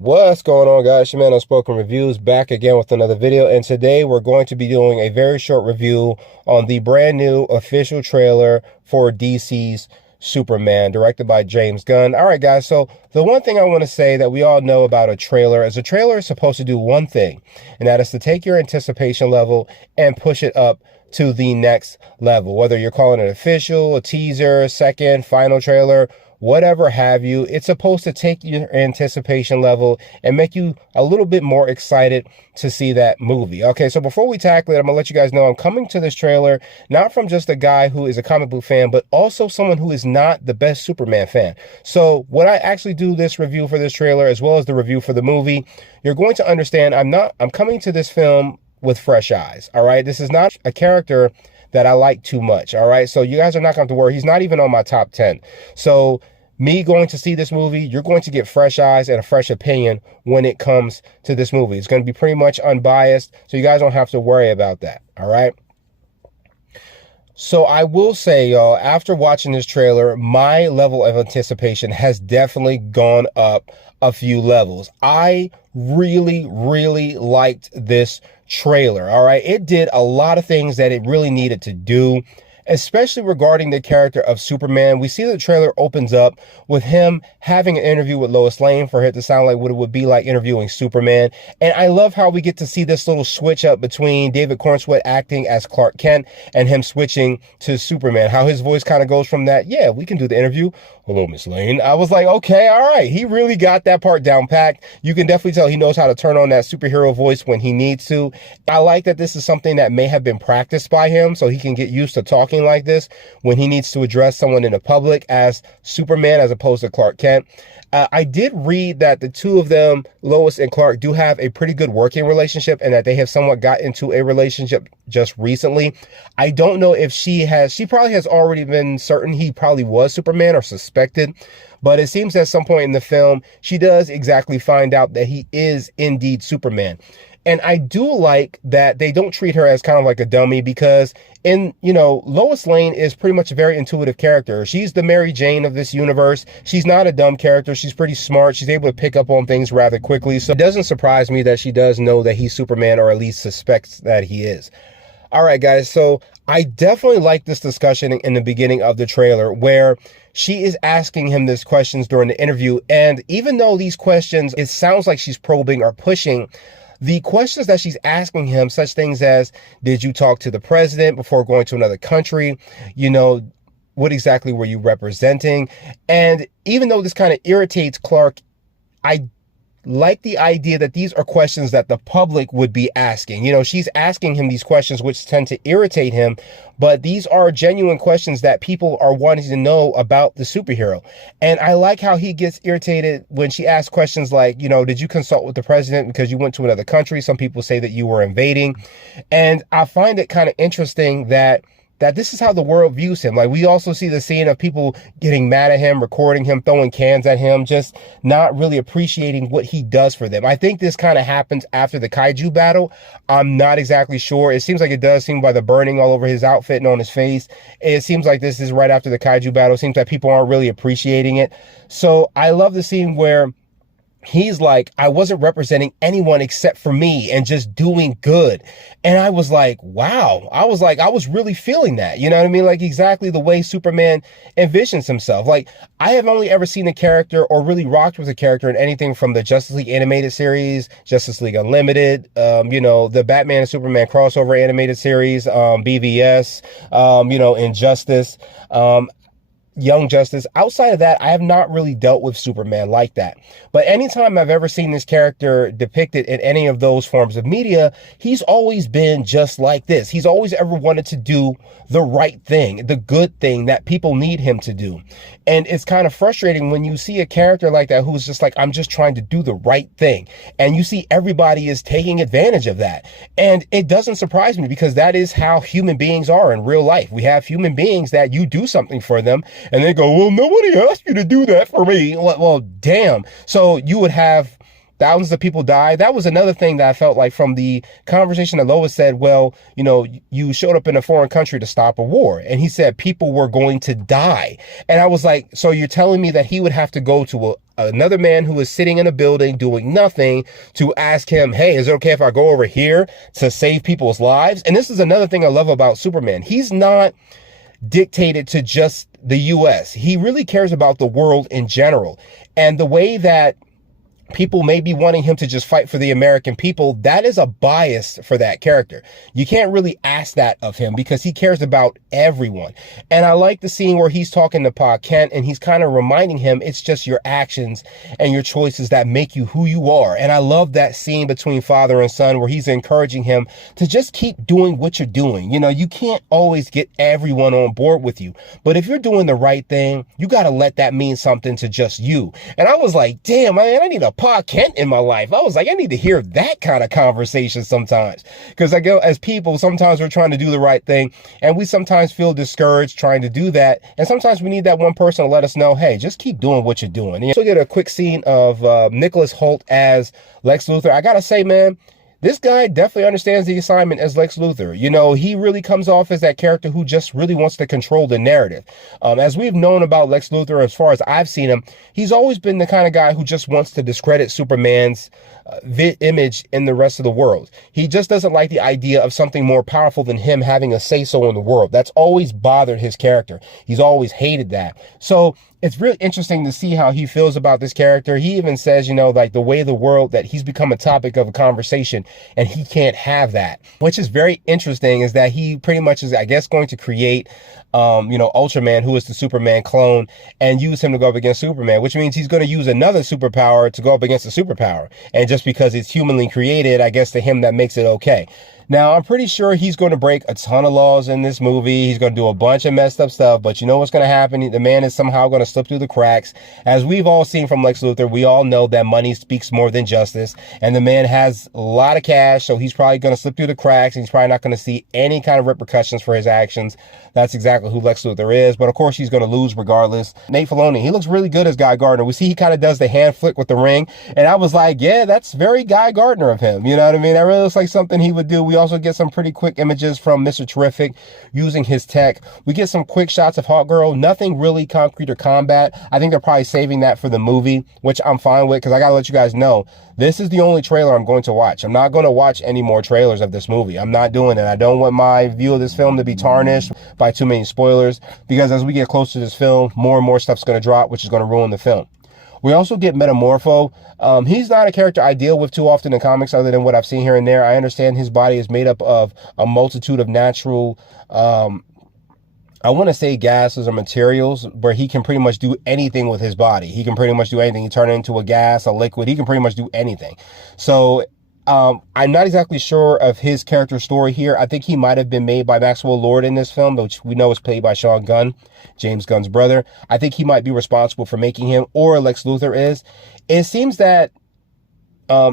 What's going on, guys? It's your man Unspoken Reviews back again with another video, and today we're going to be doing a very short review on the brand new official trailer for DC's Superman, directed by James Gunn. All right, guys, so the one thing I want to say that we all know about a trailer is supposed to do one thing, and that is to take your anticipation level and push it up to the next level. Whether you're calling it official, a teaser, second, final trailer, whatever have you, it's supposed to take your anticipation level and make you a little bit more excited to see that movie. Okay, so before we tackle it, I'm gonna let you guys know I'm coming to this trailer not from just a guy who is a comic book fan, but also someone who is not the best Superman fan. So when I actually do this review for this trailer, as well as the review for the movie, you're going to understand I'm coming to this film with fresh eyes. All right, this is not a character that I like too much. All right, so you guys are not going to have to worry. He's not even on my top 10. So me going to see this movie, you're going to get fresh eyes and a fresh opinion when it comes to this movie. It's going to be pretty much unbiased, so you guys don't have to worry about that. All right. So I will say, y'all, after watching this trailer, my level of anticipation has definitely gone up a few levels. I really liked this trailer. All right. It did a lot of things that it really needed to do, especially regarding the character of Superman. We see the trailer opens up with him having an interview with Lois Lane for it to sound like what it would be like interviewing Superman. And I love how we get to see this little switch up between David Cornsweet acting as Clark Kent and him switching to Superman. How his voice kind of goes from that, yeah, we can do the interview. Hello, Miss Lane. I was like, okay, all right. He really got that part down packed. You can definitely tell he knows how to turn on that superhero voice when he needs to. I like that this is something that may have been practiced by him so he can get used to talking like this when he needs to address someone in the public as Superman as opposed to Clark Kent. I did read that the two of them, Lois and Clark, do have a pretty good working relationship and that they have somewhat got into a relationship just recently. I don't know if she probably has already been certain he probably was Superman or suspected, but it seems at some point in the film, she does exactly find out that he is indeed Superman. And I do like that they don't treat her as kind of like a dummy because Lois Lane is pretty much a very intuitive character. She's the Mary Jane of this universe. She's not a dumb character. She's pretty smart. She's able to pick up on things rather quickly. So it doesn't surprise me that she does know that he's Superman, or at least suspects that he is. All right, guys. So I definitely like this discussion in the beginning of the trailer where she is asking him these questions during the interview. And even though these questions, it sounds like she's probing or pushing, the questions that she's asking him, such things as, did you talk to the president before going to another country? What exactly were you representing? And even though this kind of irritates Clark, I like the idea that these are questions that the public would be asking. She's asking him these questions which tend to irritate him, but these are genuine questions that people are wanting to know about the superhero. And I like how he gets irritated when she asks questions like, did you consult with the president because you went to another country? Some people say that you were invading. And I find it kind of interesting that this is how the world views him. Like, we also see the scene of people getting mad at him, recording him, throwing cans at him, just not really appreciating what he does for them. I think this kind of happens after the kaiju battle. I'm not exactly sure. It seems like it does, seem by the burning all over his outfit and on his face. It seems like this is right after the kaiju battle. It seems like people aren't really appreciating it. So I love the scene where he's like, I wasn't representing anyone except for me and just doing good. And I was like, wow. I was really feeling that, you know what I mean? Like, exactly the way Superman envisions himself. Like, I have only ever seen a character or really rocked with a character in anything from the Justice League animated series, Justice League Unlimited, the Batman and Superman crossover animated series, BVS, Injustice, Young Justice. Outside of that, I have not really dealt with Superman like that. But anytime I've ever seen this character depicted in any of those forms of media, he's always been just like this. He's always ever wanted to do the right thing, the good thing that people need him to do. And it's kind of frustrating when you see a character like that who's just like, I'm just trying to do the right thing. And you see everybody is taking advantage of that. And it doesn't surprise me because that is how human beings are in real life. We have human beings that you do something for them and they go, well, nobody asked you to do that for me. Well, damn. So you would have thousands of people died. That was another thing that I felt like from the conversation that Lois said, well, you know, you showed up in a foreign country to stop a war. And he said people were going to die. And I was like, so you're telling me that he would have to go to another man who is sitting in a building doing nothing to ask him, hey, is it okay if I go over here to save people's lives? And this is another thing I love about Superman. He's not dictated to just the US. He really cares about the world in general. And the way that people may be wanting him to just fight for the American people, that is a bias for that character. You can't really ask that of him because he cares about everyone. And I like the scene where he's talking to Pa Kent and he's kind of reminding him it's just your actions and your choices that make you who you are. And I love that scene between father and son where he's encouraging him to just keep doing what you're doing. You know, you can't always get everyone on board with you, but if you're doing the right thing, you got to let that mean something to just you. And I was like, damn, man, I need a Pa Kent in my life. I was like, I need to hear that kind of conversation sometimes. Because I go, as people, sometimes we're trying to do the right thing and we sometimes feel discouraged trying to do that. And sometimes we need that one person to let us know, hey, just keep doing what you're doing. And so get a quick scene of Nicholas Hoult as Lex Luthor. I gotta say, man, this guy definitely understands the assignment as Lex Luthor. You know, he really comes off as that character who just really wants to control the narrative. As we've known about Lex Luthor, as far as I've seen him, he's always been the kind of guy who just wants to discredit Superman's image in the rest of the world. He just doesn't like the idea of something more powerful than him having a say-so in the world. That's always bothered his character. He's always hated that. So it's really interesting to see how he feels about this character. He even says, you know, like the way the world, that he's become a topic of a conversation and he can't have that. Which is very interesting is that he pretty much is, I guess, going to create, you know, Ultraman, who is the Superman clone, and use him to go up against Superman, which means he's going to use another superpower to go up against a superpower. And just because it's humanly created, I guess to him that makes it okay. Now, I'm pretty sure he's going to break a ton of laws in this movie. He's going to do a bunch of messed up stuff, but you know what's going to happen? The man is somehow going to slip through the cracks. As we've all seen from Lex Luthor, we all know that money speaks more than justice, and the man has a lot of cash, so he's probably going to slip through the cracks, and he's probably not going to see any kind of repercussions for his actions. That's exactly who Lex Luthor is, but of course he's going to lose regardless. Nate Filoni, he looks really good as Guy Gardner. We see he kind of does the hand flick with the ring, and I was like, yeah, that's very Guy Gardner of him. You know what I mean? That really looks like something he would do. We also get some pretty quick images from Mr. Terrific using his tech. We get some quick shots of Hawkgirl. Nothing really concrete or combat. I think they're probably saving that for the movie, which I'm fine with because I gotta let you guys know, this is the only trailer I'm going to watch. I'm not going to watch any more trailers of this movie. I'm not doing it. I don't want my view of this film to be tarnished by too many spoilers because as we get close to this film, more and more stuff's going to drop, which is going to ruin the film. We also get Metamorpho. He's not a character I deal with too often in comics other than what I've seen here and there. I understand his body is made up of a multitude of natural, I want to say gases or materials where he can pretty much do anything with his body. He can pretty much do anything. He turn it into a gas, a liquid. He can pretty much do anything. So I'm not exactly sure of his character story here. I think he might have been made by Maxwell Lord in this film, which we know is played by Sean Gunn, James Gunn's brother. I think he might be responsible for making him, or Lex Luthor is. It seems that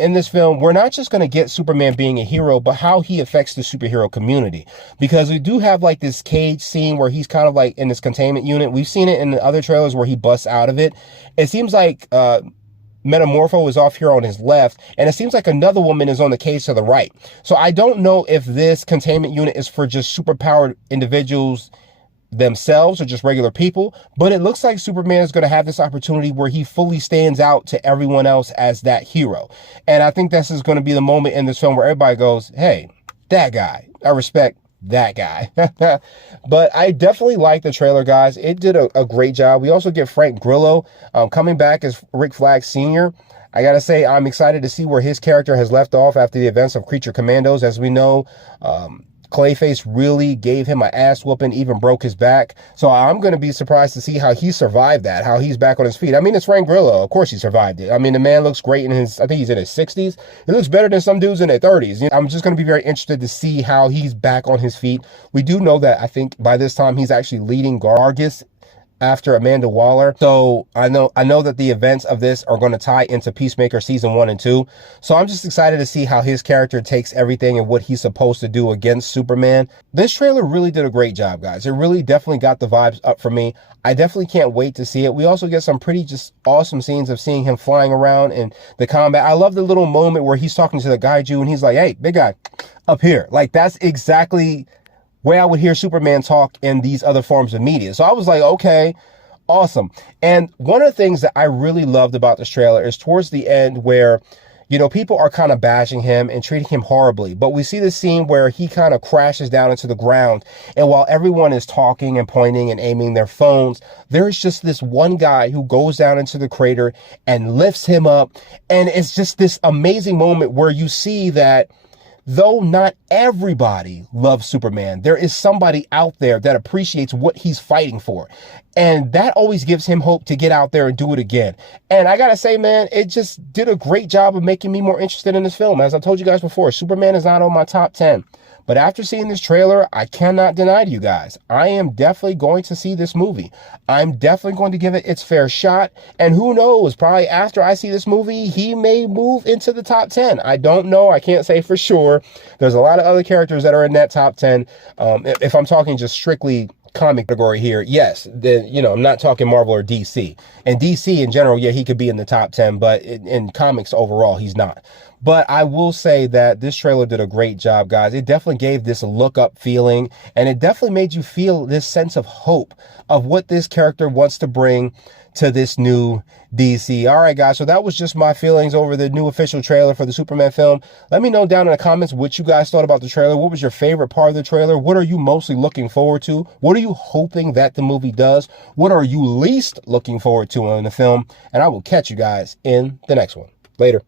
in this film, we're not just going to get Superman being a hero, but how he affects the superhero community. Because we do have like this cage scene where he's kind of like in this containment unit. We've seen it in the other trailers where he busts out of it. It seems like Metamorpho is off here on his left, and it seems like another woman is on the cage to the right. So I don't know if this containment unit is for just superpowered individuals themselves or just regular people, but it looks like Superman is going to have this opportunity where he fully stands out to everyone else as that hero. And I think this is going to be the moment in this film where everybody goes, hey, that guy, I respect that guy. But I definitely like the trailer, guys. It did a great job. We also get Frank Grillo coming back as Rick Flag Sr. I gotta say, I'm excited to see where his character has left off after the events of Creature Commandos. As we know, Clayface really gave him an ass whooping, even broke his back. So I'm going to be surprised to see how he survived that, how he's back on his feet. I mean, it's Frank Grillo. Of course he survived it. I mean, the man looks great in his, I think he's in his 60s. He looks better than some dudes in their 30s. I'm just going to be very interested to see how he's back on his feet. We do know that I think by this time he's actually leading Gargus after Amanda Waller. So I know that the events of this are going to tie into Peacemaker season 1 and 2. So I'm just excited to see how his character takes everything and what he's supposed to do against Superman. This trailer really did a great job, guys. It really definitely got the vibes up for me. I definitely can't wait to see it. We also get some pretty just awesome scenes of seeing him flying around in the combat. I love the little moment where he's talking to the Gaiju and he's like, hey, big guy, up here. Like, that's exactly where I would hear Superman talk in these other forms of media. So I was like, okay, awesome. And one of the things that I really loved about this trailer is towards the end where, you know, people are kind of bashing him and treating him horribly. But we see the scene where he kind of crashes down into the ground. And while everyone is talking and pointing and aiming their phones, there's just this one guy who goes down into the crater and lifts him up. And it's just this amazing moment where you see that though not everybody loves Superman, there is somebody out there that appreciates what he's fighting for. And that always gives him hope to get out there and do it again. And I gotta say, man, it just did a great job of making me more interested in this film. As I told you guys before, Superman is not on my top 10. But after seeing this trailer, I cannot deny to you guys, I am definitely going to see this movie. I'm definitely going to give it its fair shot. And who knows, probably after I see this movie, he may move into the top 10. I don't know. I can't say for sure. There's a lot of other characters that are in that top 10. If I'm talking just strictly comic category here, yes, then, you know, I'm not talking Marvel or DC. And DC in general, yeah, he could be in the top 10, but in comics overall, he's not. But I will say that this trailer did a great job, guys. It definitely gave this look up feeling, and it definitely made you feel this sense of hope of what this character wants to bring to this new DC. All right, guys, so that was just my feelings over the new official trailer for the Superman film. Let me know down in the comments what you guys thought about the trailer. What was your favorite part of the trailer? What are you mostly looking forward to? What are you hoping that the movie does? What are you least looking forward to in the film? And I will catch you guys in the next one. Later.